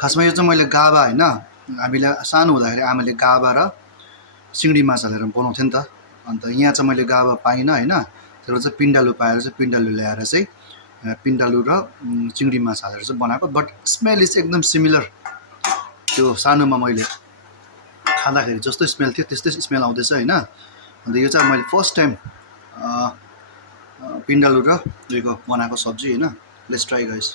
खासमा यो चाहिँ मैले गाबा हैन हामीले सानो हुँदाखेरि आमाले गाबा र सिंगडी माछा हालेर बनाउँथ्यो नि त अन्त यहाँ चाहिँ मैले गाबा पाइनँ हैन तर चाहिँ पिण्डालु पाएर चाहिँ पिण्डालु ल्याएर चाहिँ पिण्डालु र चिंगडी माछा हालेर चाहिँ बनाएको बट स्मेल इज एकदम सिमिलर त्यो सानोमा मैले खाँदाखेरि जस्तो स्मेल थियो त्यस्तै स्मेल आउँदैछ हैन अन्त यो चाहिँ मैले फर्स्ट टाइम पिण्डालु र उयोको बनाएको सब्जी हैन लेट्स ट्राई गाइस